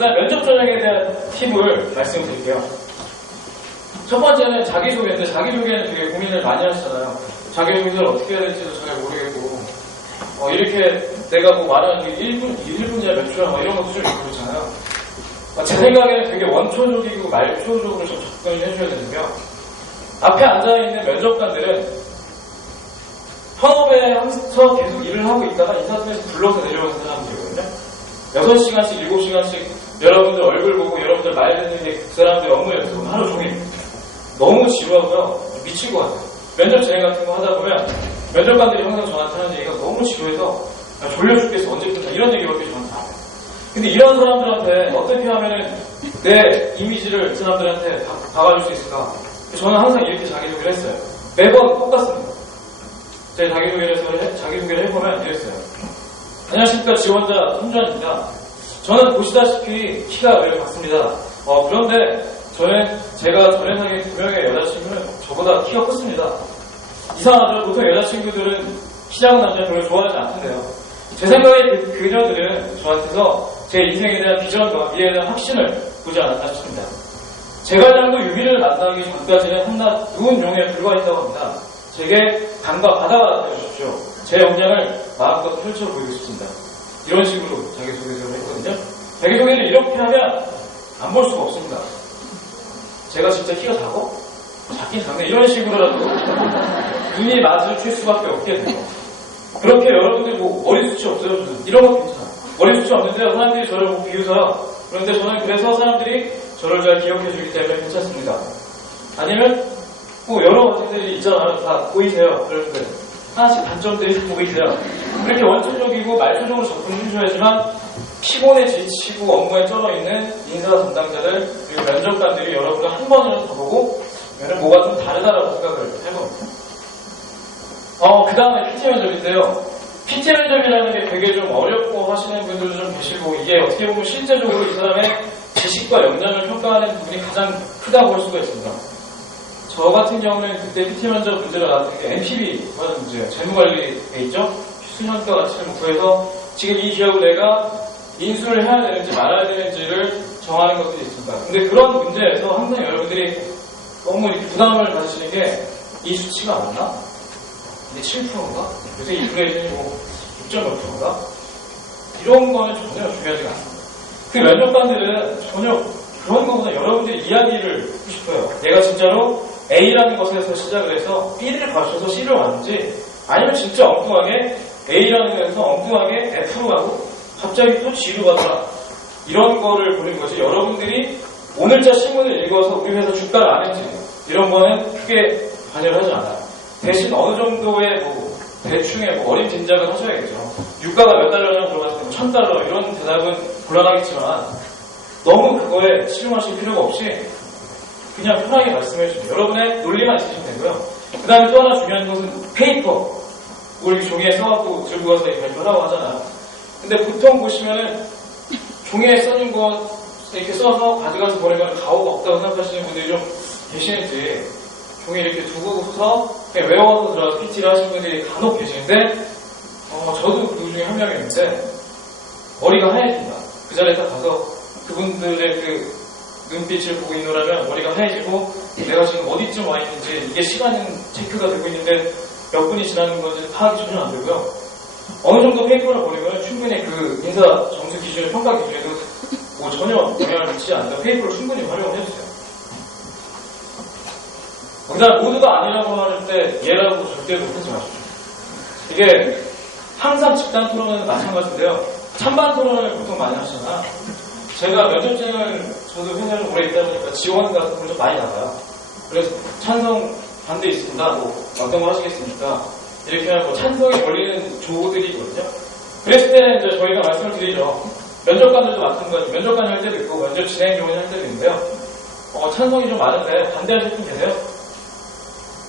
그다음 면접 전형에 대한 팁을 말씀드릴게요. 첫 번째는 자기소개인데 자기소개는 되게 고민을 많이 하시잖아요. 자기소개를 어떻게 해야 될지도 잘 모르겠고 이렇게 내가 뭐 말하는 게 1분이야 몇 초야 이런 것도 좀 있고 그렇잖아요. 제 생각에는 되게 원초적이고 말초적으로 좀 접근을 해줘야 되는데요. 앞에 앉아있는 면접관들은 현업에서 계속 일을 하고 있다가 인사팀에서 불러서 내려오는 사람들이거든요. 6시간씩, 7시간씩 여러분들 얼굴 보고 여러분들 말 듣는 게 그 사람들 업무였어요. 하루 종일. 너무 지루하고요. 미칠 것 같아요. 면접 진행 같은 거 하다 보면 면접관들이 항상 저한테 하는 얘기가 너무 지루해서 졸려 죽겠어. 언제 끝나? 이런 얘기밖에 저한테 안 해요. 근데 이런 사람들한테 어떻게 하면은 내 이미지를 그 사람들한테 박아줄 수 있을까? 저는 항상 이렇게 자기소개를 했어요. 매번 똑같습니다. 제 자기소개를 해보면 이랬어요. 안녕하십니까. 지원자 손주환입니다. 저는 보시다시피 키가 매우 작습니다. 그런데 제가 전에 사귄 2명의 여자친구는 저보다 키가 컸습니다. 이상하죠? 보통 여자친구들은 키 작은 남자 별로 좋아하지 않던데요. 제 생각에 그녀들은 저한테서 제 인생에 대한 비전과 미래에 대한 확신을 보지 않았나 싶습니다. 제가 장도 유비를 만나기 전까지는 한낱 누운 용에 불과했다고 합니다. 제게 강과 바다가 되어주십시오. 제 역량을 마음껏 펼쳐 보이고 싶습니다. 이런 식으로 자기소개를 했거든요. 자기소개를 이렇게 하면 안 볼 수가 없습니다. 제가 진짜 키가 작긴 작네. 이런 식으로라도 눈이 마주칠 수밖에 없게 돼요. 그렇게 여러분들 뭐 머리숱이 없어요? 이런 거 괜찮아요. 머리숱이 없는데요. 사람들이 저를 뭐 비웃어요. 그런데 저는 그래서 사람들이 저를 잘 기억해주기 때문에 괜찮습니다. 아니면 뭐 여러 가지들이 있잖아요. 다 보이세요. 여러분들. 하나씩 단점들이 보이세요. 그렇게 원초적이고 말초적으로 접근해주셔야지만 피곤에 지치고 업무에 쩔어있는 인사 담당자들 그리고 면접관들이 여러분을 한 번이라도 더 보고 뭐가 좀 다르다라고 생각을 해봅니다. 그 다음에 PT 면접인데요. PT 면접이라는 게 되게 좀 어렵고 하시는 분들도 좀 계시고 이게 어떻게 보면 실제적으로 이 사람의 지식과 역량을 평가하는 부분이 가장 크다고 볼 수가 있습니다. 저 같은 경우는 그때 PT 면접 문제가 나왔던 게 NPB 하는 문제예요. 재무관리에 있죠? 수년과 가치를 구해서 지금 이 기업을 내가 인수를 해야 되는지 말아야 되는지를 정하는 것들이 있습니다. 근데 그런 문제에서 항상 여러분들이 너무 이렇게 부담을 가지시는 게 이 수치가 맞나? 이게 7%인가? 요새 인플레이션이 뭐 6.5%인가? 이런 거는 전혀 중요하지 않습니다. 그 면접관들은 전혀 그런 것보다 여러분들이 이야기를 듣고 싶어요. 내가 진짜로 A라는 것에서 시작을 해서 B를 거쳐서 C를 왔는지 아니면 진짜 엉뚱하게 A라는 것에서 엉뚱하게 F로 가고 갑자기 또 G로 가더라. 이런 거를 보는 거지. 여러분들이 오늘자 신문을 읽어서 우리 회사 주가를 아는지 이런 거는 크게 관여를 하지 않아요. 대신 어느 정도의 대충의 어린 짐작을 하셔야겠죠. 유가가 몇 달러나 들어갔을 때 1,000달러 이런 대답은 곤란하겠지만 너무 그거에 치중하실 필요가 없이 그냥 편하게 말씀해 주시면 여러분의 논리만 있으시면 되고요. 그 다음에 또 하나 중요한 것은 페이퍼. 우리 종이에 써갖고 들고 가서 발표하라고 하잖아요. 근데 보통 보시면은 종이에 써진 거 이렇게 써서 가져가서 보내면 가오가 없다고 생각하시는 분들이 좀 계시는지 종이 이렇게 두고서 그냥 외워서 들어가서 PT를 하시는 분들이 간혹 계시는데 저도 그 중에 한 명이었는데 머리가 하얘집니다. 그 자리에 딱 가서 그분들의 그 눈빛을 보고 있노라면 머리가 하얘지고 내가 지금 어디쯤 와 있는지 이게 시간은 체크가 되고 있는데 몇 분이 지나는 건지 파악이 전혀 안 되고요. 어느 정도 페이퍼를 보내면 충분히 그 인사 점수 기준의 평가 기준에도 뭐 전혀 영향을 미치지 않는 페이퍼를 충분히 활용을 해주세요. 그다음 모두가 아니라고 할 때 얘라고 절대로 하지 마십시오. 이게 항상 집단 토론은 마찬가지인데요. 찬반 토론을 보통 많이 하시잖아요. 제가 면접진을 저도 회사를 오래 있다 보니까 지원 같은 걸 좀 많이 나가요. 그래서 찬성 반대 있습니다. 뭐 어떤 거 하시겠습니까? 이렇게 하고 찬성이 걸리는 조들이 있거든요. 그랬을 때는 이제 저희가 말씀을 드리죠. 면접관들도 마찬가지. 면접관이 할 때도 있고 면접 진행 요원이 할 때도 있는데요. 찬성이 좀 많은데 반대하실 분 계세요?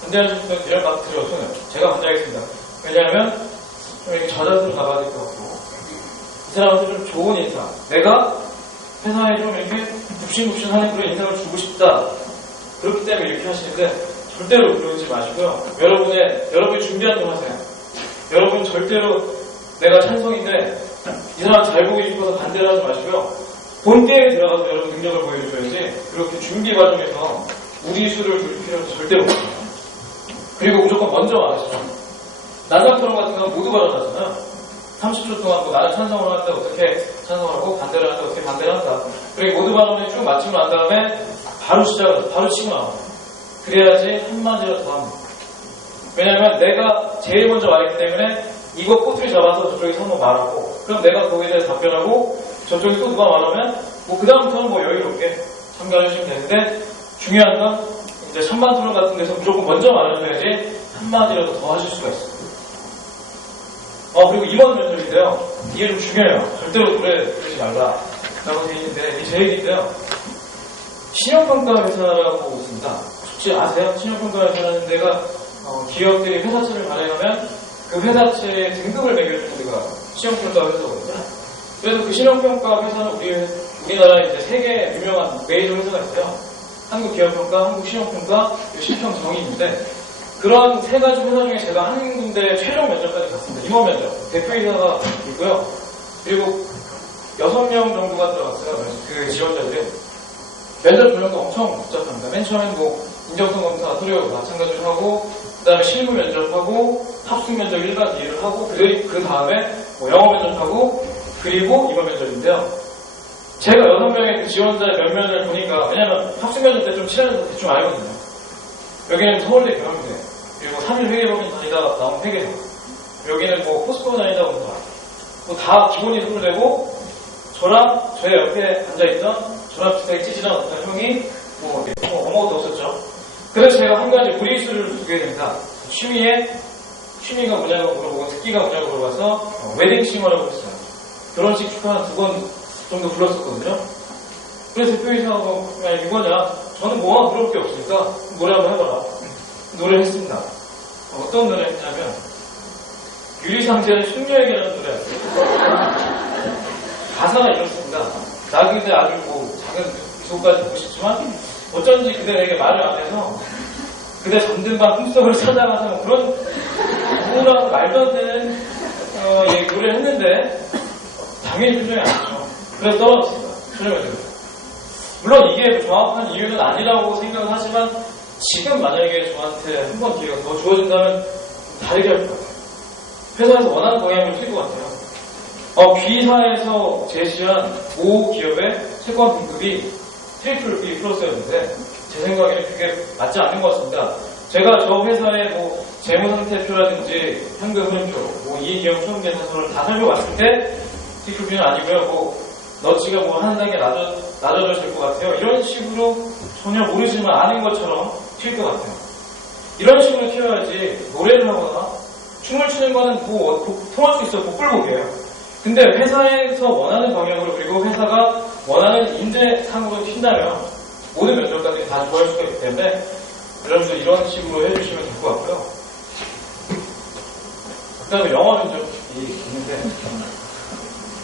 반대하실 분은 이런 거 들어요. 손을. 제가 반대하겠습니다. 왜냐하면 좀 이렇게 저자세로 나가야 될 것 같고 이 사람한테 좀 좋은 인상. 내가 회사에 좀 이렇게 굽신굽신하는 그런 인상을 주고 싶다. 그렇기 때문에 이렇게 하시는데 절대로 그러지 마시고요. 여러분이 준비한 거 하세요. 여러분 절대로 내가 찬성인데 이 사람 잘 보기 싶어서 반대를 하지 마시고요. 본 게임에 들어가서 여러분 능력을 보여줘야지 그렇게 준비 과정에서 무리수를 둘 필요는 절대 없어요. 그리고 무조건 먼저 말하시죠. 난상 토론 같은 건 모두 발언하잖아요. 30초 동안 뭐 나는 찬성을 하는데 어떻게 찬성을 하고 반대를 하는데 어떻게 반대를 한다. 그리고 모두 발언에 쭉 마치고 난 다음에 바로 시작을 바로 치고 나와요. 그래야지 한마디라도 더 합니다. 왜냐면 내가 제일 먼저 말했기 때문에 이거 꼬투리 잡아서 저쪽에서 한번 말하고 그럼 내가 거기에 대해서 답변하고 저쪽에 또 누가 말하면 뭐 그 다음부터는 뭐 여유롭게 참가해주시면 되는데 중요한 건 이제 찬반 토론 같은 데서 무조건 먼저 말해줘야지 한마디라도 더 하실 수가 있어요. 그리고 이번 면접인데요. 이게 좀 중요해요. 절대로 노래 부르지 말라 라고 되어 있는데 이게 제 얘기인데요. 신용평가 회사라고 있습니다. 혹시 아세요? 신용평가 회사라는 데가 기업들이 회사채를 발행하면 그 회사채의 등급을 매겨주는 데가 신용평가 회사거든요. 그래서 그 신용평가 회사는 우리나라에 이제 3개 유명한 메이저 회사가 있어요. 한국기업평가, 한국신용평가, 신평정이 있는데 그런 3가지 회사 중에 제가 한 군데 최종 면접까지 갔습니다. 임원 면접. 대표이사가 있고요. 그리고 6명 정도가 들어갔어요. 그 지원자들이. 면접 조정도 엄청 복잡합니다. 맨 처음엔 뭐 인정성 검사, 서류 마찬가지로 하고 그 다음에 실무 면접하고 합숙 면접 1박 2일을 하고 그 다음에 뭐 영어 면접하고 그리고 이번 면접인데요. 제가 6명의 그 지원자의 면면을 보니까 왜냐면 합숙 면접 때 좀 친해져서 대충 알거든요. 여기는 서울대 경영대 그리고 3일 회계법인 다니다가 나온 회계사 여기는 뭐 포스코 다니다 온 사람 뭐 다 기본이 서울대고 저랑 저의 옆에 앉아있던 저랑 비슷하게 찌질한 어떤 형이 뭐 아무것도 없었죠. 그래서 제가 한 가지 무리수를 두게 됩니다. 취미가 뭐냐고 물어보고 특기가 뭐냐고 물어봐서 웨딩 싱어라고 했어요. 결혼식 축하 한 2번 정도 불렀었거든요. 그래서 대표이사하고 야 이거냐 저는 뭐가 부를 게 없으니까 노래 한번 해봐라. 노래를 했습니다. 어떤 노래 했냐면 유리상자의 숙녀에게라는 노래였어요. 가사가 이렇습니다. 나 그대 아주 뭐 작은 미소까지 보고 싶지만 어쩐지 그대 내게 말을 안 해서 그대 잠든 밤 꿈속을 찾아가서 뭐 그런 우울하고 말도 안 되는 노래를 했는데 당연히 표정이 안 좋죠. 그래서 떨어졌습니다. 표정을. 물론 이게 정확한 이유는 아니라고 생각을 하지만 지금 만약에 저한테 한 번 기회가 더 주어진다면 다르게 할 것 같아요. 회사에서 원하는 방향을 틀 것 같아요. B사에서 제시한 모 기업의 채권 등급이 트리플 B 플러스였는데 제 생각에는 그게 맞지 않는 것 같습니다. 제가 저 회사의 뭐 재무상태표라든지 현금 흐름표, 뭐 이익이익 총계산서를 다 살펴봤을 때 트리플 B는 아니고요. 뭐 너치가 뭐 하는 단계 낮아질 것 같아요. 이런 식으로 전혀 모르지만 아는 것처럼 튈 것 같아요. 이런 식으로 튀어야지 노래를 하거나 춤을 추는 거는 뭐 통할 수 있어요. 복불복이에요. 근데 회사에서 원하는 방향으로 그리고 회사가 원하는 인재상으로 튄다면 모든 면접관들이 다 좋아할 수가 있기 때문에 여러분들 이런 식으로 해주시면 될 것 같고요. 그 다음에 영어 면접이 있는데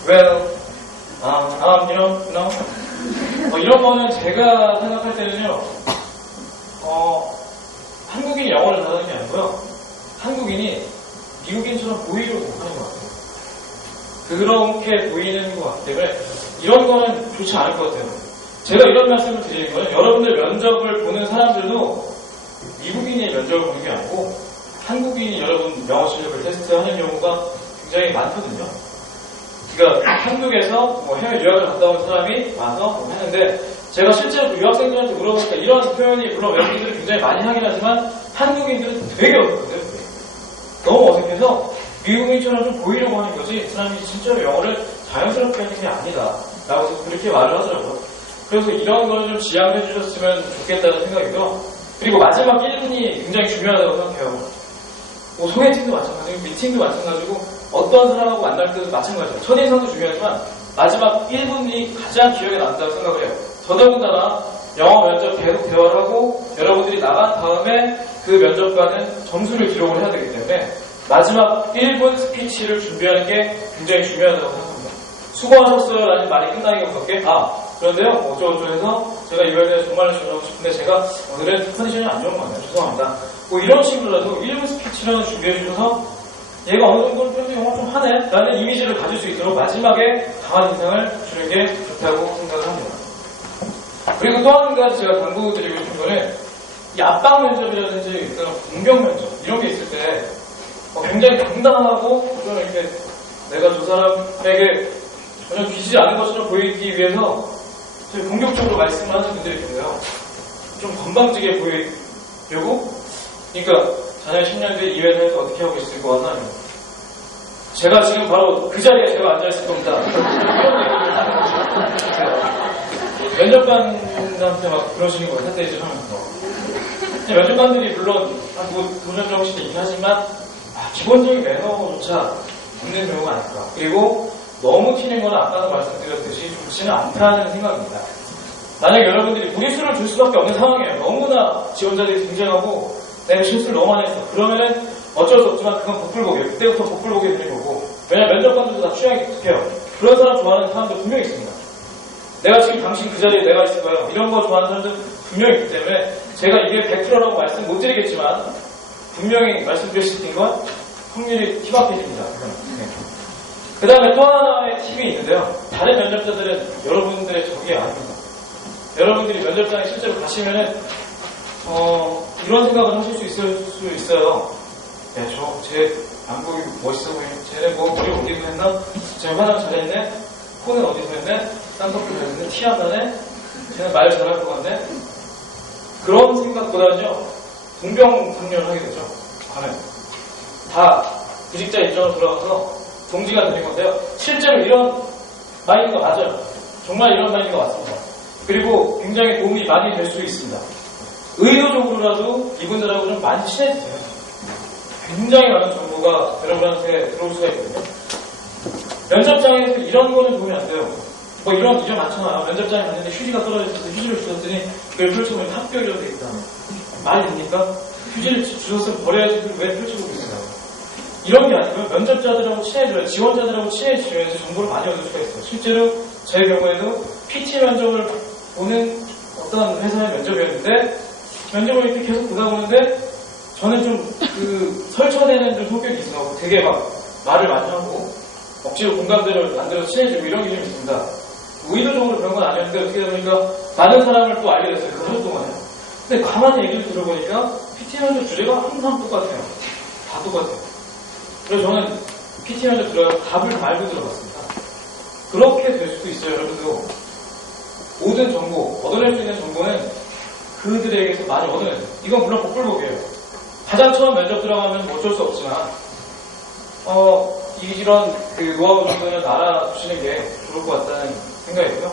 Well, 이런 거는 제가 생각할 때는요 한국인이 영어를 잘하는 게 아니고요 한국인이 미국인처럼 보이려고 하는 것 같아요. 그렇게 보이는 것 같기 때문에 이런 거는 좋지 않을 것 같아요. 제가 이런 말씀을 드리는 거는 여러분들 면접을 보는 사람들도 미국인이 면접을 보는 게 아니고 한국인이 여러분 영어 실력을 테스트하는 경우가 굉장히 많거든요. 그러니까 한국에서 뭐 해외 유학을 갔다 온 사람이 와서 뭐 하는데 제가 실제로 그 유학생들한테 물어보니까 이런 표현이 물론 외국인들이 굉장히 많이 하긴 하지만 한국인들은 되게 어색하거든요. 너무 어색해서 미국인처럼 좀 보이려고 하는 거지 그 사람이 진짜로 영어를 자연스럽게 하는 게 아니다 라고 해서 그렇게 말을 하더라고요. 그래서 이런 거를 좀 지양해 주셨으면 좋겠다는 생각이고요. 그리고 마지막 1분이 굉장히 중요하다고 생각해요. 뭐 소개팅도 마찬가지고 미팅도 마찬가지고 어떤 사람하고 만날 때도 마찬가지예요. 첫인상도 중요하지만 마지막 1분이 가장 기억에 남는다고 생각을 해요. 더더군다나 영어 면접 계속 대화를 하고 여러분들이 나간 다음에 그 면접관은 점수를 기록을 해야 되기 때문에 마지막 1분 스피치를 준비하는 게 굉장히 중요하다고 생각합니다. 수고하셨어요 라는 말이 끝나기 가깝게 그런데요 어쩌고저쩌고 해서 제가 이거에 대해서 정말 전하고 싶은데 제가 오늘은 컨디션이 안 좋은 것 같아요. 죄송합니다. 뭐 이런 식으로라도 1분 스피치라는 준비해 주셔서 얘가 어느 정도는 그래도 영어 좀 하네 라는 이미지를 가질 수 있도록 마지막에 강한 인상을 주는 게 좋다고 생각을 합니다. 그리고 또 한 가지 제가 강구드리고 싶은 거는 이 압박 면접이라든지 그런 공격 면접 이런 게 있을 때 굉장히 당당하고 좀 이렇게 내가 저 사람에게 전혀 귀지 않은 것처럼 보이기 위해서 공격적으로 말씀을 하는 분들이 있고요. 좀 건방지게 보이려고 그러니까 작년 10년 뒤에 이 회사에서 어떻게 하고 있을 것 같나 제가 지금 바로 그 자리에 제가 앉아있을 겁니다. 면접관한테 막 그러시는 거예요. 삿대질 하면서. 면접관들이 물론 도전 정신이 있긴 하지만 기본적인 매너조차 없는 경우가 아닐까. 그리고 너무 튀는 거는 아까도 말씀드렸듯이 좋지는 않다는 생각입니다. 만약에 여러분들이 무리수를 줄 수밖에 없는 상황이에요. 너무나 지원자들이 굉장하고 내가 실수를 너무 많이 했어. 그러면은 어쩔 수 없지만 그건 복불복이에요. 그때부터 복불복이 되는 거고. 왜냐면 면접관들도 다 취향이 독특해요. 그런 사람 좋아하는 사람들 분명히 있습니다. 내가 지금 당신 그 자리에 내가 있을 거예요. 이런 거 좋아하는 사람들 분명히 있기 때문에 제가 이게 100%라고 말씀 못 드리겠지만 분명히 말씀드릴 수 있는 건 확률이 희박해집니다. 그 다음에 또 하나의 팁이 있는데요. 다른 면접자들은 여러분들의 적이 아닙니다. 여러분들이 면접장에 실제로 가시면은 이런 생각을 하실 수 있어요. 야, 쟤 안보기 멋있어 보이네. 쟤네 뭐 머리 어디서 했나? 쟤 화장 잘했네? 코는 어디서 했네? 쌍꺼풀 잘했네? 티 안 나네? 쟤는 말 잘할 것 같네? 그런 생각보다는요, 동병상련하게 되죠. 가면. 다 구직자 입장으로 돌아가서 동지가 되는 건데요. 실제로 이런 마인드가 맞아요. 정말 이런 마인드가 맞습니다. 그리고 굉장히 도움이 많이 될 수 있습니다. 의도적으로라도 이분들하고 좀 많이 친해지세요. 굉장히 많은 정보가 여러분한테 들어올 수가 있거든요. 면접장에서 이런 거는 도움이 안 돼요. 뭐 이런 기준 많잖아요. 면접장에 갔는데 휴지가 떨어져 있어서 휴지를 주셨더니 그걸 펼쳐보면 합격이라고 돼 있다. 말이 됩니까? 휴지를 주셨으면 버려야지 왜 펼쳐보고 있어요? 이런 게 아니고요. 면접자들하고 친해져요. 지원자들하고 친해지면서 정보를 많이 얻을 수가 있어요. 실제로 제 경우에도 PT 면접을 보는 어떤 회사의 면접이었는데 면접을 이렇게 계속 보다 보는데 저는 좀 설쳐내는 좀 성격이 있어. 되게 막 말을 많이 하고 억지로 공감대를 만들어서 친해지고 이런 게 좀 있습니다. 의도적으로 그런 건 아니었는데 어떻게 보니까 많은 사람을 또 알게 됐어요. 그 하루 동안에. 근데 가만히 얘기를 들어보니까 PT 면접 주제가 항상 똑같아요. 다 똑같아요. 그래서 저는 PT 면접 들어가서 답을 말고 들어갔습니다. 그렇게 될 수도 있어요. 여러분도 모든 정보, 얻어낼 수 있는 정보는 그들에게서 많이 얻어내요. 이건 물론 복불복이에요. 가장 처음 면접 들어가면 어쩔 수 없지만 이런 노하우 정도는 알아두시는 게 좋을 것 같다는 생각이고요.